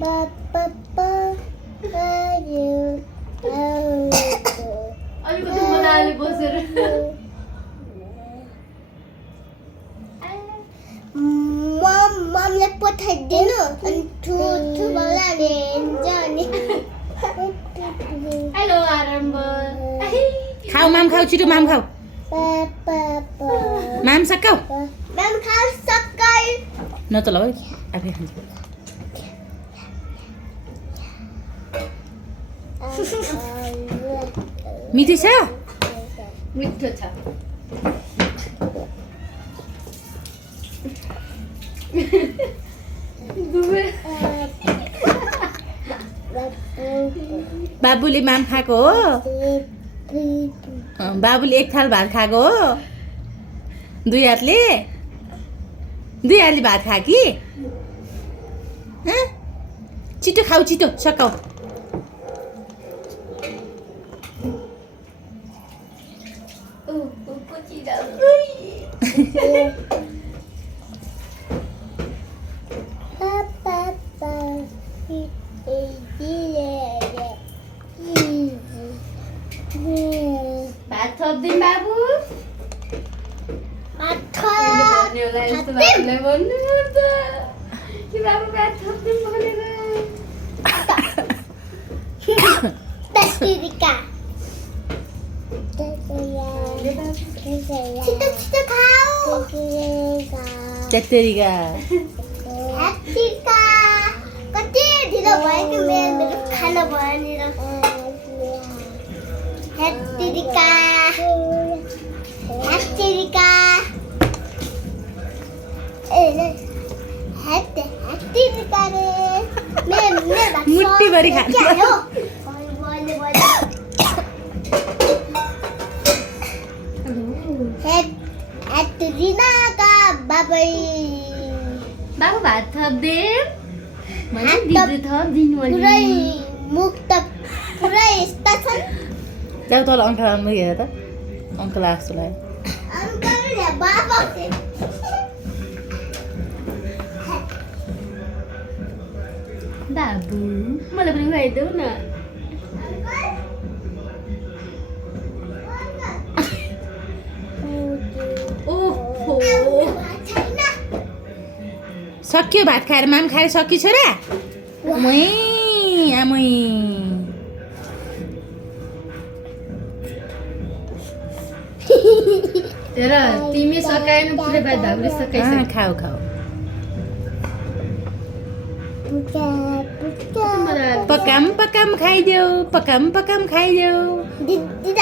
भात खाऊ अलिकति मजाले बसेर ममले पठाइदिनु अनि ठुला हुन्छ अनि हेलो आरम्भ खाऊ माम खाऊ छिटो माम खाऊ माम सक्काऊ माम खाऊ सक्काई न त ल आफै खान्छ मिठी छ मिठो छ बाबुले माम खाएको हो बाबुले एक थाल भात खाएको हो दुई हातले भात खा कि छिटो खाऊ छिटो सकाऊ भात थप्दिन बाबु भन्नेलाई यस्तो बाबुलाई भन्नु पर्छ कि बाबु भात थप्दिन भनेर छिटो खाऊ चत्तरीका कति ढिलो भयो कि मेरो खाना भयो नि र हेत्तिरिका मुट्ठीभरि खानु बाबै बाबु भात थप्दिन भने दिदी थप्दिनु पुरै भने मुख त पुरै यस्ता छन् जाऊ तल अङ्कल हेर त अङ्कल आएको जस्तो लाग्यो अङ्कलले बाबा बाबु मलाई पनि खुवाइदेऊ न ओहो सक्यो भात खाएर माम खाएर सक्यो छोरा मै आमै हेर तिमी सकाएन पुरै भात बाबुले सकाइसक्यो खाऊ खाऊ पकाम पकाम खाइदेऊ पकाम पकाम खाइदेऊ दिदा